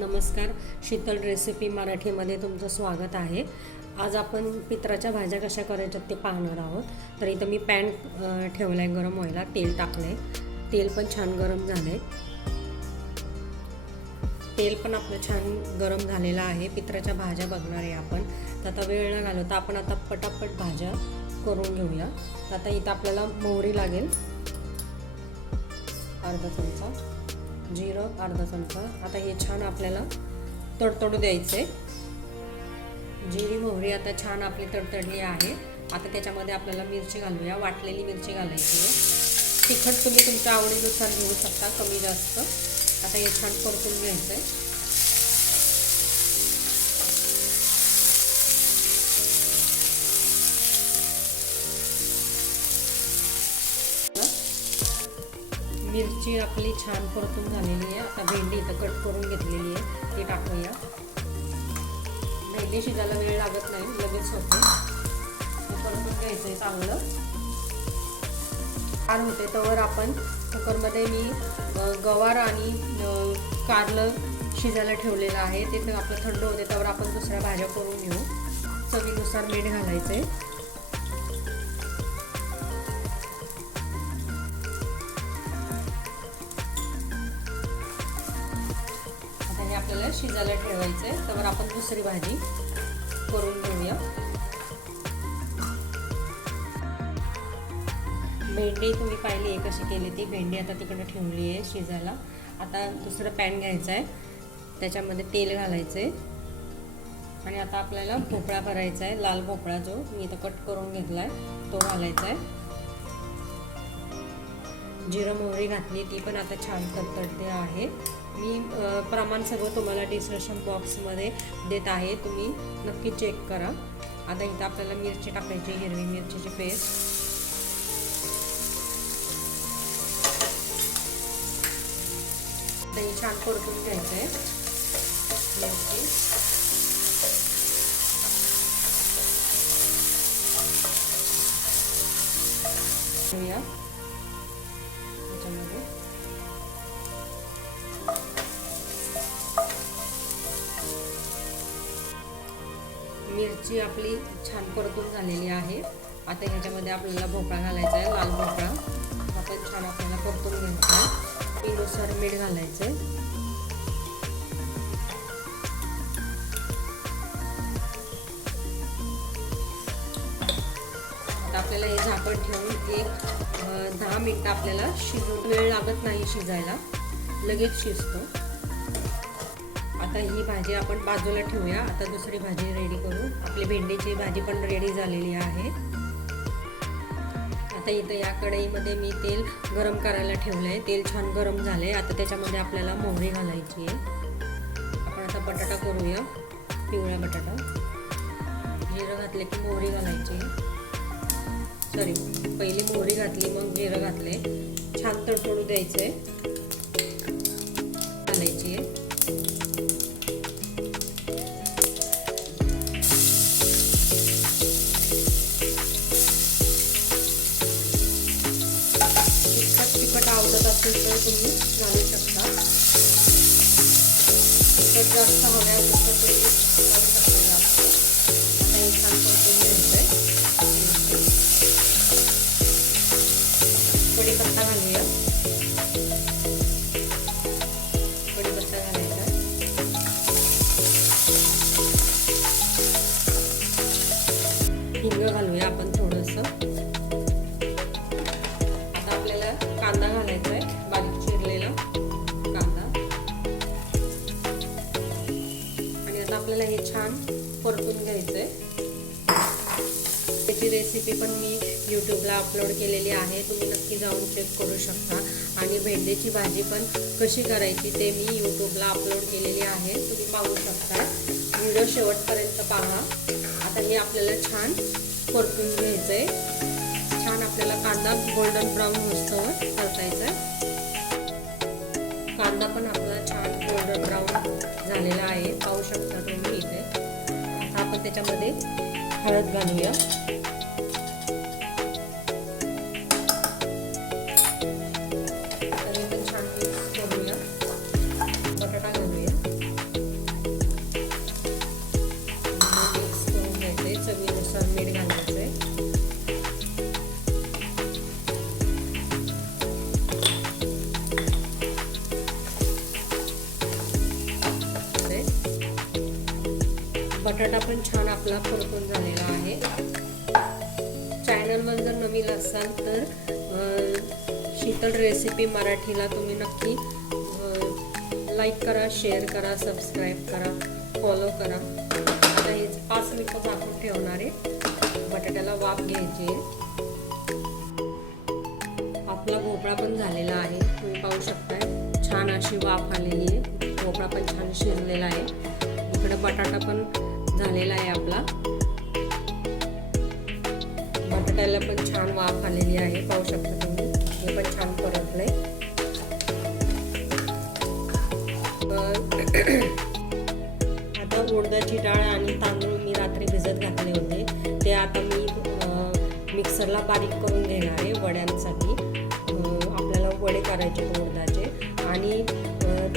नमस्कार. शीतल रेसिपी मराठीमध्ये तुमचं स्वागत आहे. आज आपण पित्राच्या भाज्या कशा करायच्यात ते पाहणार आहोत. तर इथं मी पॅन ठेवला आहे गरम व्हायला तेल टाकलं आहे तेल पण छान गरम झालं आहे तेल पण आपलं छान गरम झालेलं आहे. पित्राच्या भाज्या बघणार आहे आपण. तर आता वेळ न घालवता आपण आता पटापट भाज्या करून घेऊया. तर आता इथं आपल्याला मोहरी लागेल. अर्धा चमचा. जिरं अर्धा चमचा. आता हे छान आपल्याला तडतडू द्यायचे. जिरी मोहरी आता छान आपली तडतडली आहे. आता त्याच्यामध्ये आपल्याला मिरची घालूया. वाटलेली मिरची घालायची आहे. तिखट तुम्ही तुमच्या आवडीनुसार घेऊ शकता कमी जास्त. आता हे छान परतून घ्यायचं आहे मिरची आपली छान परतून झालेली आहे. आता भेंडी इथं कट करून घेतलेली आहे. ती टाकूया. भेंडी शिजायला वेळ लागत नाही. लगेच होते. परतून घ्यायचं आहे चांगलं. छान होते. तर आपण कुकरमध्ये मी गवार आणि कारलं शिजायला ठेवलेलं आहे. ते आपलं थंड होते. त्यावर आपण दुसऱ्या भाज्या करून घेऊ. चवीनुसार मीठ घालायचं आहे शिजायला ठेवायचं आहे त्यावर आपण दुसरी भाजी करून घेऊया. भेंडी तुम्ही पाहिली आहे कशी केली ती? भेंडी आता तिकडे ठेवली आहे शिजायला. आता दुसरं पॅन घ्यायचं आहे त्याच्यामध्ये तेल घालायचं आहे आणि आता आपल्याला भोपळा करायचा आहे लाल भोपळा जो मी इथं कट करून घेतला आहे तो घालायचा आहे जिरं मोहरी घातली ती पण आता छान तडतडते आहे. मी प्रमाण सगळं तुम्हाला डिस्क्रिप्शन बॉक्समध्ये देत आहे तुम्ही नक्की चेक करा. आता इथं आपल्याला मिरची टाकायची हिरवी मिरचीची पेस्ट. दही छान परतून घ्यायचं आहे मिरची. घेऊया. मिरची आपली छान परतून झालेली आहे. आता ह्याच्यामध्ये आपल्याला भोपळा घालायचा आहे लाल भोपळा. आपण छान आपल्याला परतून घ्यायचा आहे. पिनुसार मीठ घालायचं आहे. आता आपल्याला हे झाकण ठेवून एक दहा मिनटं आपल्याला शिजू वेळ लागत नाही शिजायला. लगेच शिजतो. आता ही भाजी आपण बाजूला ठेवूया. आता दुसरी भाजी रेडी करू. आपली भेंडीची भाजी पण रेडी झालेली आहे. आता इथं या कढईमध्ये मी तेल गरम करायला ठेवलं आहे तेल छान गरम झालं आहे आता त्याच्यामध्ये आपल्याला मोहरी घालायची आहे. आपण आता बटाटा करूया. पिवळा बटाटा. जिरं घातले की मोहरी घालायची सॉरी पहिली मोहरी घातली मग जिरं घातले. छान तडतडू द्यायचं आहे घालायची आहे. हिंग घालूया आपण थोडंसं. आता आपल्याला कांदा घालायचा आहे बारीक चिरलेला कांदा. आणि आता आपल्याला हे छान परतून घ्यायचं आहे त्याची रेसिपी पण मी यूट्यूबला अपलोड केलेली आहे. तुम्ही नक्की जाऊन चेक करू शकता. आणि भेंडीची भाजी पण कशी करायची ते मी यूट्यूबला अपलोड केलेली आहे. तुम्ही पाहू शकता व्हिडिओ शेवटपर्यंत पहा. आता हे आपल्याला छान परतून घ्यायचं आहे छान आपल्याला कांदा गोल्डन ब्राऊन होस्तवर परतायचा आहे. कांदा पण आपला छान गोल्डन ब्राऊन झालेला आहे. पाहू शकता तुम्ही इथे. आता आपण त्याच्यामध्ये हळद घालूया. आपला परतून झालेला आहे. चॅनलवर जर नवीन असाल तर शीतल रेसिपी मराठीला तुम्ही नक्की लाईक करा शेअर करा सबस्क्राईब करा फॉलो करा. आता हे पाच मिनटं झाकून ठेवणार आहे. बटाट्याला वाफ घ्यायची आहे. आपला भोपळा पण झालेला आहे. तुम्ही पाहू शकताय छान अशी वाफ आलेली आहे. भोपळा पण छान शिजलेला आहे. इकडं बटाटा पण झालेला आहे आपला. बटाट्याला पण छान वाफ आलेली आहे पाहू शकता तुम्ही. हे पण छान परतलंय. आता उडदाची डाळ आणि तांदूळ मी रात्री भिजत घातले होते. ते आता मी मिक्सरला बारीक करून घेणार आहे वड्यांसाठी. आपल्याला वडे करायचे उडदाचे. आणि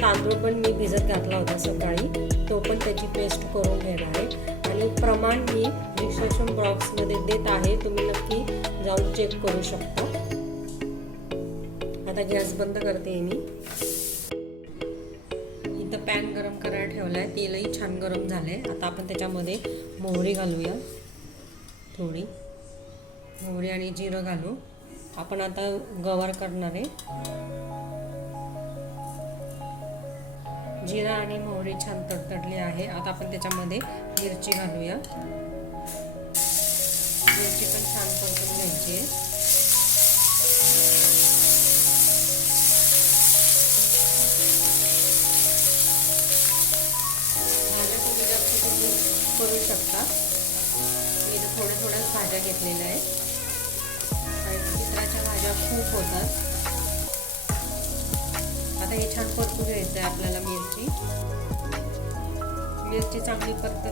तांदूळ पण मी भिजत घातला होता सकाळी. तो पण त्याची पेस्ट करून घेणार आहे. आणि प्रमाण मी डिस्क्रिप्शन बॉक्समध्ये देत आहे. तुम्ही नक्की जाऊन चेक करू शकता. आता गॅस बंद करते मी. इथं पॅन गरम करायला ठेवला आहे तेलही छान गरम झालं आहे आता आपण त्याच्यामध्ये मोहरी घालूया. थोडी. मोहरी आणि जिरं घालू. आपण आता गवार करणार आहे. जिरा आणि मोहरी छान तडतडली आहे. आता आपण त्याच्यामध्ये मिरची घालूया. मिरची पण छान परतून घ्यायची भाज्या तुम्ही जास्त तुम्ही करू शकता. मी थोड्या थोड्याच भाज्या घेतलेल्या आहेत. आणि चित्राच्या भाज्या खूप होतात. आता हे छान परतू घ्यायचं आहे आपल्याला मिरची. मिरची चांगली परत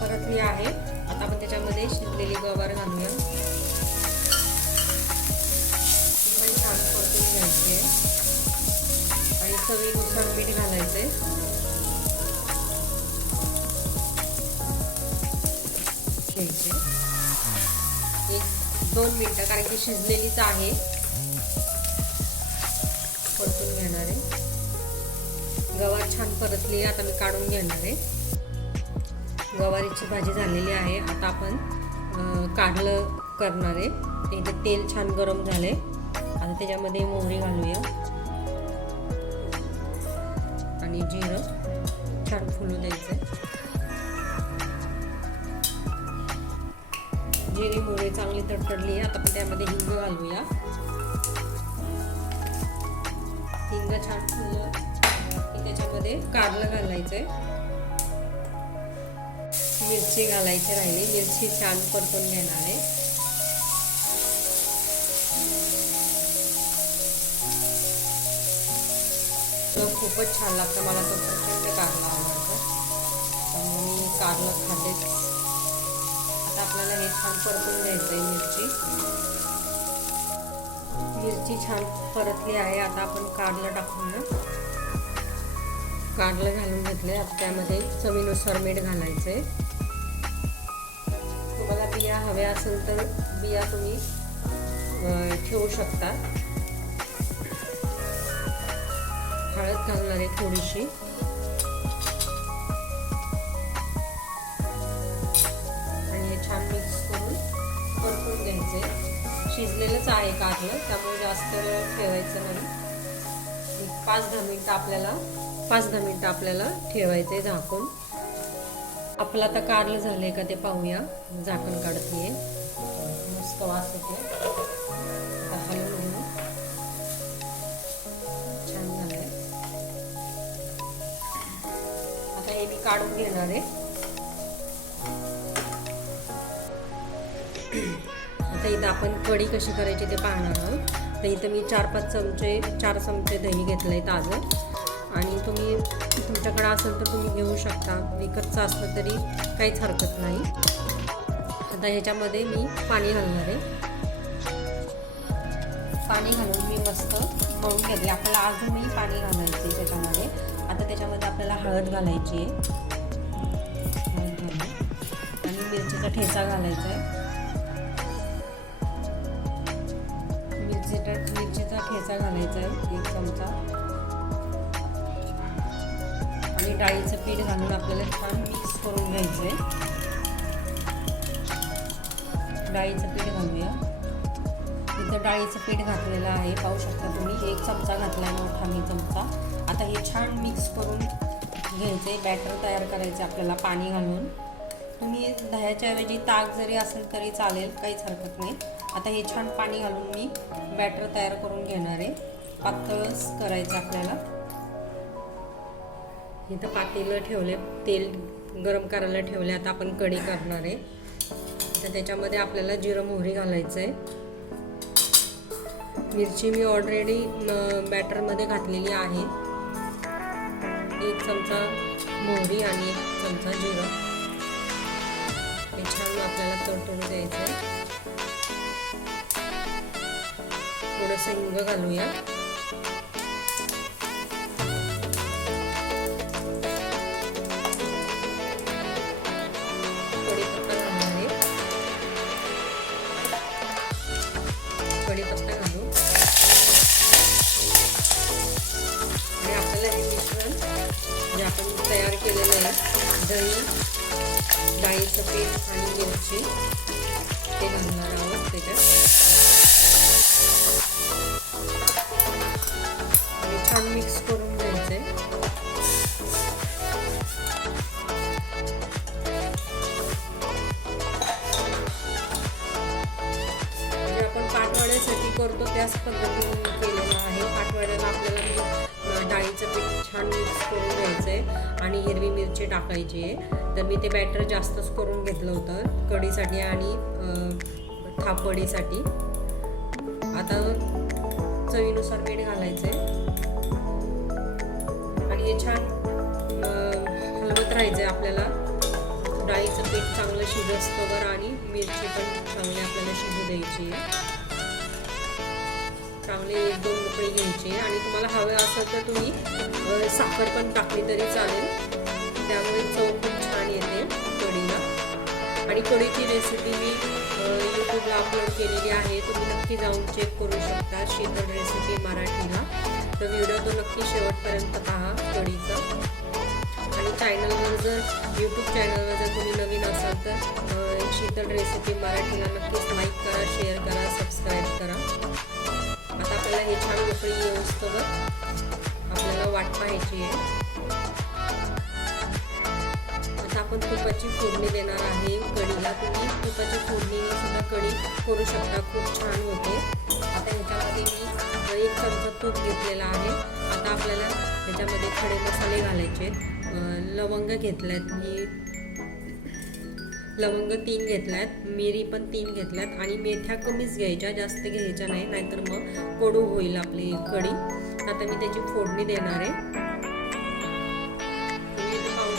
परतली आहे. आता आपण त्याच्यामध्ये शिजलेली गवार घालूया. ती पण छान परतून घ्यायची आहे. आणि चवीनुसार मीठ घालायचं आहे घ्यायचे एक दोन मिनटं कारण की शिजलेलीच आहे. गवार छान परतली आता मी काढून घेणार आहे. गवारीची भाजी झालेली आहे. आता आपण काढलं करणार आहे. इथे तेल छान गरम झाले आता त्याच्यामध्ये मोहरी घालूया. आणि जिरं छान फुलू द्यायचं. जिरी मोहरी चांगली तडतडली आहे. आता आपण त्यामध्ये हिंग घालूया. हिंग छान फुलं त्याच्यामध्ये कारलं घालायचंय. मिरची घालायची राहिली. मिरची छान परतून घेणार आहे. खूपच छान लागतं. मला तो प्रचंड कारला आवडतो. त्यामुळे मी कारलं खाते आता आपल्याला हे छान परतून घ्यायचं आहे मिरची. मिरची छान परतली आहे. आता आपण कारलं टाकूया कारलं घालून घेतले. आता त्यामध्ये चवीनुसार मीठ घालायचं. आहे तुम्हाला बिया हव्या असेल तर बिया तुम्ही ठेवू शकता. हळद घालणार आहे थोडीशी. आणि हे छान मिक्स करून परतून घ्यायचे. शिजलेलंच आहे कारलं त्यामुळे जास्त वेळ ठेवायचं नाही. पाच दहा मिनटं आपल्याला पाच दहा मिनटं आपल्याला ठेवायचं आहे झाकून. आपलं आता कारलं झालंय का ते पाहूया. झाकण काढते मस्त वास होते हलवून घेऊ. छान झालंय. आता हे मी काढून घेणार आहे. आता इथं आपण कढी कशी करायची ते पाहणार आहोत. तर इथं मी चार पाच चमचे चार चमचे दही घेतलं आहे ताजं. तुमच्याकडे असेल तर तुम्ही घेऊ शकता. विकतचं असलं तरी काहीच हरकत नाही. आता ह्याच्यामध्ये मी पाणी घालणार आहे. पाणी घालून मी मस्त मळून घेतले आपल्याला अजूनही पाणी घालायचं आहे त्याच्यामध्ये. आता त्याच्यामध्ये आपल्याला हळद घालायची आहे. हळद आणि मिरचीचा ठेचा घालायचा आहे. मिरचीचा मिरचीचा ठेचा घालायचा आहे. एक चमचा. डाळीचं पीठ घालून आपल्याला छान मिक्स करून घ्यायचं आहे डाळीचं पीठ घालूया. इथं डाळीचं पीठ घातलेलं आहे. पाहू शकता तुम्ही एक चमचा घातला आहे मोठा मी चमचा. आता हे छान मिक्स करून घ्यायचं आहे बॅटर तयार करायचं आपल्याला पाणी घालून. तुम्ही दह्याच्या ऐवजी ताक जरी असेल तरी चालेल काहीच हरकत नाही. आता हे छान पाणी घालून मी बॅटर तयार करून घेणार आहे. पातळच करायचं आपल्याला. इथं पातेलं ठेवले तेल गरम करायला ठेवले आता आपण कढी करणार आहे. तर त्याच्यामध्ये आपल्याला जिरं मोहरी घालायचं आहे मिरची मी ऑलरेडी बॅटरमध्ये घातलेली आहे. एक चमचा मोहरी आणि एक चमचा जिरं. हे छान आपल्याला तडतडू द्यायचं आहे थोडंसं हिंग घालूया. तयार केलेलं आहे. दही डाळीचं पीठ आणि मिरची. ते घालणार आहोत त्याच्यात. आणि छान मिक्स करून घ्यायचं आहे आपण पाटवड्यासाठी करतो त्याच पद्धतीने केलेलं आहे. पाठवाड्याला आपल्याला डाळीचं पीठ छान मिक्स करून घ्यायचं आहे आणि हिरवी मिरची टाकायची आहे. तर मी ते बॅटर जास्तच करून घेतलं होतं कढीसाठी आणि थापडीसाठी आता चवीनुसार मीठ घालायचं आहे आणि हे छान हलवत राहायचं आहे आपल्याला. डाळीचं पीठ चांगलं शिजस्तवर आणि मिरची पण चांगली आपल्याला शिजू द्यायची आहे. चांगले एक दोन उकळी घ्यायचे आणि तुम्हाला हवे असेल तर तुम्ही साखर पण टाकली तरी चालेल. त्यामुळे चव खूप छान येते कढीला आणि कढीची रेसिपी मी यूट्यूबला अपलोड केलेली आहे. तुम्ही नक्की जाऊन चेक करू शकता शीतल रेसिपी मराठीला. तर व्हिडिओ तो नक्की शेवटपर्यंत पहा कढीचा आणि चॅनलवर जर यूट्यूब चॅनलवर जर तुम्ही नवीन असाल तर शीतल रेसिपी मराठीला नक्कीच लाईक करा शेअर करा सबस्क्राईब करा. आपल्याला हे छान उकळी येऊस्तवर आपल्याला वाट पाहायची आहे. आता आपण तुपाची फोडणी देणार आहे. कढीला तुम्ही तुपाची फोडणीने सुद्धा कढी करू शकता. खूप छान होते. आता ह्याच्यामध्ये मी एक चमचा तूप घेतलेला आहे. आता आपल्याला ह्याच्यामध्ये खडे मसाले घालायचे लवंग घेतल्यात मी. लवंग तीन घेतल्यात मिरी पण तीन घेतल्यात आणि मेथ्या कमीच घ्यायच्या जास्त घ्यायच्या नाही नाहीतर मग कडू होईल आपली कढी. आता मी त्याची फोडणी देणार आहे. तुम्ही पाहू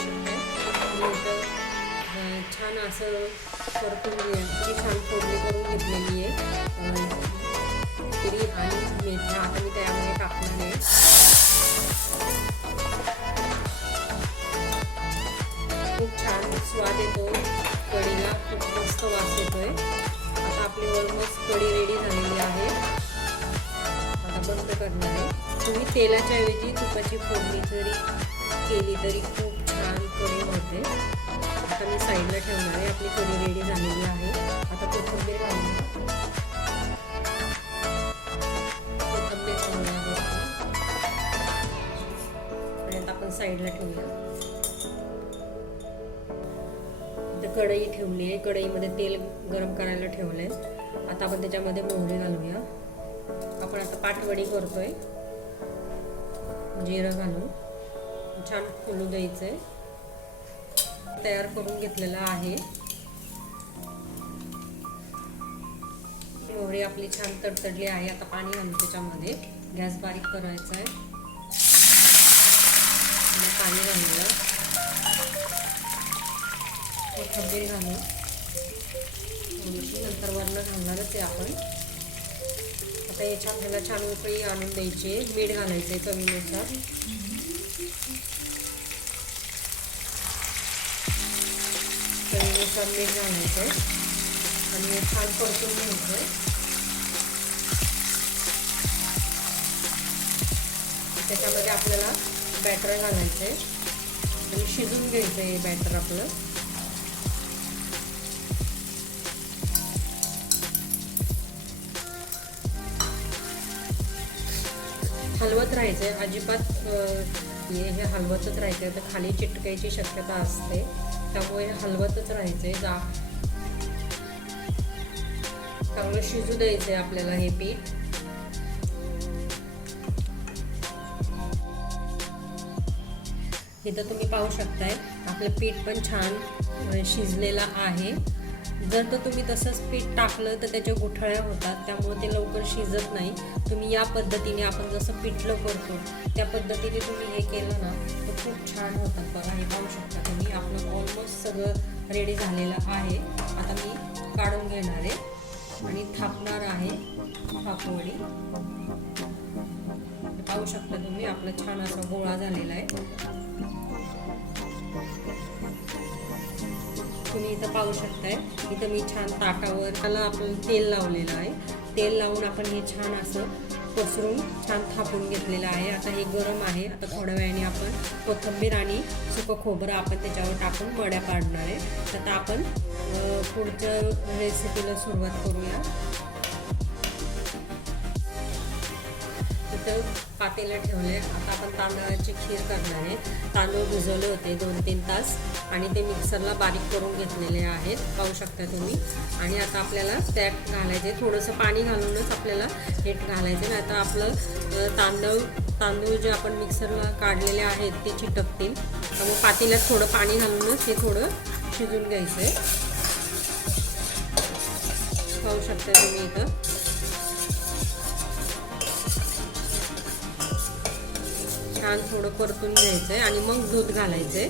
छान असं परतून घे ती छान फोडणी करून घेतलेली आहे. मिरी आणि मेथ्या आता मी त्यामध्ये टाकणार आहे. खूप छान स्वाद येतो. कढीला खूप मस्त वास येतोय. आता आपली ऑलमोस्ट कढी रेडी झालेली आहे. आता बंद करणार आहे. तुम्ही तेलाच्या ऐवजी तुपाची फोडणी जरी केली तरी खूप छान कढी होते. आता मी साईडला ठेवणार आहे. आपली कढी रेडी झालेली आहे. आता कोथिंबीर घालूया कोथिंबीर घालूया आणि आता आपण साईडला ठेवूया. कढई ठेवली आहे. कढईमध्ये तेल गरम करायला ठेवलं आहे आता आपण त्याच्यामध्ये मोहरी घालूया. आपण आता पाटवडी करतोय. जिरं घालू छान फुलू द्यायचं आहे तयार करून घेतलेला आहे. मोहरी आपली छान तडतडली आहे. आता पाणी घालू त्याच्यामध्ये. गॅस बारीक करायचा आहे पाणी घालूया. कोथिंबीर घालू. थोडीशी नंतर वरनं घालणारच आहे आपण. आता हे छान छान उकळी आणून द्यायची मीठ घालायचं आहे कमीनुसार चवीनुसार मीठ घालायचं आहे. आणि छान परतून घ्यायचं आहे. त्याच्यामध्ये आपल्याला बॅटर घालायचं आहे. आणि शिजून घ्यायचं आहे बॅटर आपलं. हलवत राहायचंय अजिबात हे हे हलवतच राहायचंय. तर खाली चिटकायची शक्यता असते. त्यामुळे हलवतच राहायचंय. जा. चांगलं शिजू द्यायचं आहे आपल्याला हे पीठ. इथं तुम्ही पाहू शकताय आपलं पीठ पण छान शिजलेलं आहे. जर तर तुम्ही तसंच पीठ टाकलं तर त्याच्या गुठळ्या होतात त्यामुळे ते लवकर शिजत नाही. तुम्ही या पद्धतीने आपण जसं पिठलं करतो त्या पद्धतीने तुम्ही हे केलं ना तर खूप छान होतात बघा हे पाहू शकता तुम्ही आपलं ऑलमोस्ट सगळं रेडी झालेलं आहे. आता मी काढून घेणार आहे आणि थापणार आहे थापवडी पाहू शकता तुम्ही आपलं छान असा गोळा झालेला आहे. तुम्ही इथं पाहू शकताय. इथं मी छान ताटावर त्याला आपण तेल लावलेलं आहे. तेल लावून आपण हे छान असं पसरून छान थापून घेतलेलं आहे. आता हे गरम आहे. आता थोड्या वेळाने आपण कोथिंबीर आणि सुकं खोबरं आपण त्याच्यावर टाकून वड्या पाडणार आहे. आता आपण पुढच्या रेसिपीला सुरुवात करूया. इथं पातेलं ठेवले आता आपण तांदळाची खीर करणार आहे. तांदूळ भिजवले होते दोन तीन तास आणि ते मिक्सरला बारीक करून घेतलेले आहेत. पाहू शकता तुम्ही. आणि आता आपल्याला त्यात घालायचे. थोडंसं पाणी घालूनच आपल्याला हेट घालायचं नाही आता आपलं तांदूळ तांदूळ जे आपण मिक्सरला काढलेले आहेत ते चिटकतील. त्यामुळे पातेल्यात थोडं पाणी घालूनच हे थोडं शिजून घ्यायचं आहे पाहू शकता तुम्ही इथं. छान थोडं परतून घ्यायचं आहे आणि मग दूध घालायचं आहे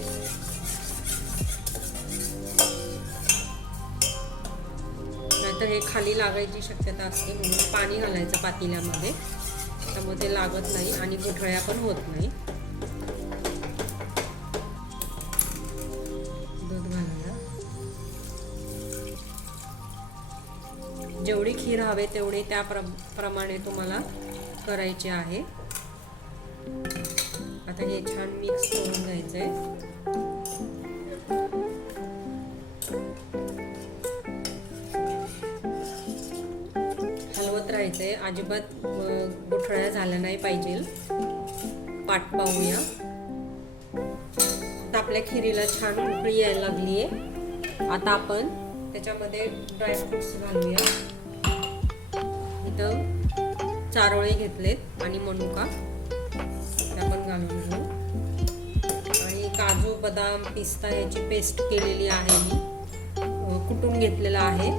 नाहीतर हे खाली लागायची शक्यता असते म्हणून पाणी घालायचं पातेल्यामध्ये. त्यामुळे ते लागत नाही आणि गुठळ्या पण होत नाही. दूध घालायला. जेवढी खीर हवे तेवढी त्या प्रमाणे तुम्हाला करायची आहे. आता हे छान मिक्स करून आहे हलवत राहायचंय. अजिबात गुठळ्या झाल्या नाही पाहिजे. पाठ पाहूया. आता आपल्या खिरीला छान उकळी यायला लागली आहे आता आपण त्याच्यामध्ये ड्रायफ्रुट्स घालूया. इथं चारोळे घेतलेत आणि मनुका. घालून. घेऊ आणि काजू बदाम पिस्ता याची पेस्ट केलेली आहे मी. कुटून घेतलेला आहे.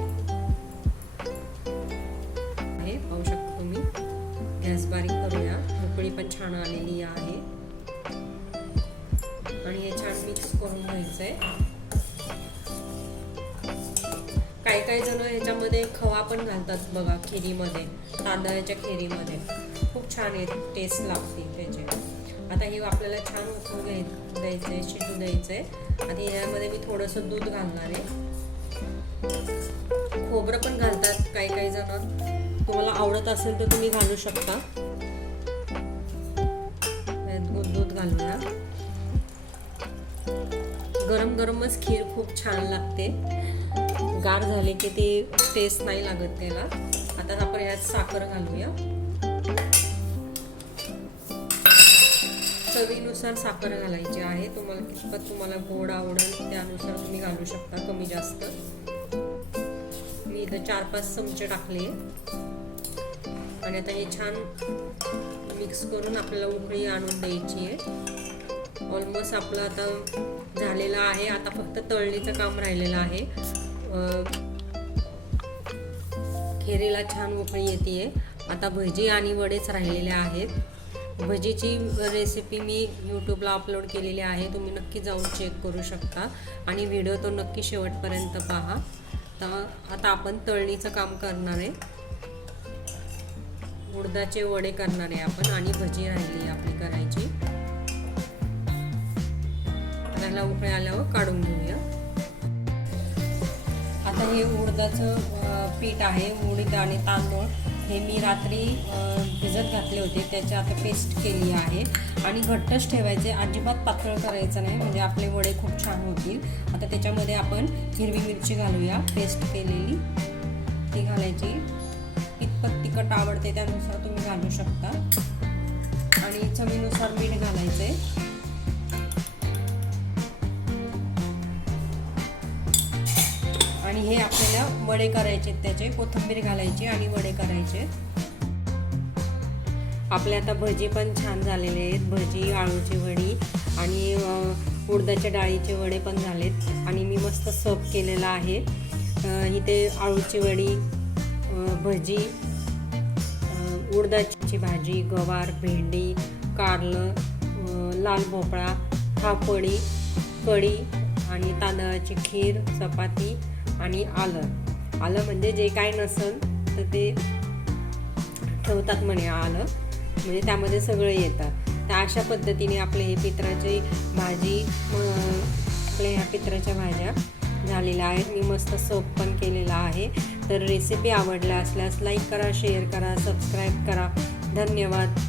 हे पाहू शकता तुम्ही. गॅस बारीक करूया. उकळी पण छान आलेली आहे. आणि हे छान मिक्स करून घ्यायचं आहे काही काही जण ह्याच्यामध्ये खवा पण घालतात बघा खिरीमध्ये. तांदळाच्या खिरीमध्ये. खूप छान आहे टेस्ट लागते त्याचे. आता हे आपल्याला छान उकळून घ्याय द्यायचं आहे शिजू द्यायचं आहे आणि यामध्ये मी थोडंसं दूध घालणार आहे. खोबरं पण घालतात काही काही जण. तुम्हाला आवडत असेल तर तुम्ही घालू शकता. दूध घालूया गरम गरमच खीर खूप छान लागते. गार झाले की ती टेस्ट नाही लागत त्याला. आता आपण यात साखर घालूया. चवीनुसार साखर घालायची आहे. तुम्हाला कितपत तुम्हाला गोड आवडेल त्यानुसार तुम्ही घालू शकता कमी जास्त. मी इथं चार पाच चमचे टाकले. आणि आता हे छान मिक्स करून आपल्याला उकळी आणून द्यायची आहे. ऑलमोस्ट आपलं आता झालेलं आहे. आता फक्त तळणीचं काम राहिलेलं आहे. खिरीला छान उकळी येते आता भजी आणि वडेच राहिलेले आहेत. भजीची रेसिपी मी यूट्यूबला अपलोड केलेली आहे. तुम्ही नक्की जाऊन चेक करू शकता. आणि व्हिडिओ तो नक्की शेवटपर्यंत पहा. तर आता आपण तळणीचं काम करणार आहे. उडदाचे वडे करणार आहे आपण आणि भजी राहिली आपली करायची. त्याला उकळे आल्यावर काढून घेऊया. आता हे उडदाचं पीठ आहे उडीद आणि तांदूळ. हे मी रात्री भिजत घातले होते. त्याची आता पेस्ट केली आहे. आणि घट्टच ठेवायचे. अजिबात पातळ करायचं नाही. म्हणजे आपले वडे खूप छान होतील. आता त्याच्यामध्ये आपण हिरवी मिरची घालूया. पेस्ट केलेली. ती घालायची. कितपत तिखट आवडते त्यानुसार तुम्ही घालू शकता. आणि चवीनुसार मीठ घालायचे आणि हे आपल्याला वडे करायचे त्याचे कोथिंबीर घालायची आणि वडे करायचे. आपले आता भजी पण छान झालेले आहेत. भजी आळूची वडी आणि उडदाच्या डाळीचे वडे पण झालेत. आणि मी मस्त सर्व केलेला आहे. इथे आळूची वडी भजी उडदाची भाजी गवार भेंडी कारलं लाल भोपळा थापडी कढी आणि तांदळाची खीर चपाती आणि आलं. आलं म्हणजे जे काय नसल तर ते ठेवतात म्हणे आलं. म्हणजे त्यामध्ये सगळं येतं. तर अशा पद्धतीने आपले हे पित्राची भाजी आपल्या ह्या पित्राच्या भाज्या झालेल्या आहेत. मी मस्त सोप पण केलेला आहे. तर रेसिपी आवडल्या असल्यास लाईक करा शेअर करा सबस्क्राईब करा. धन्यवाद.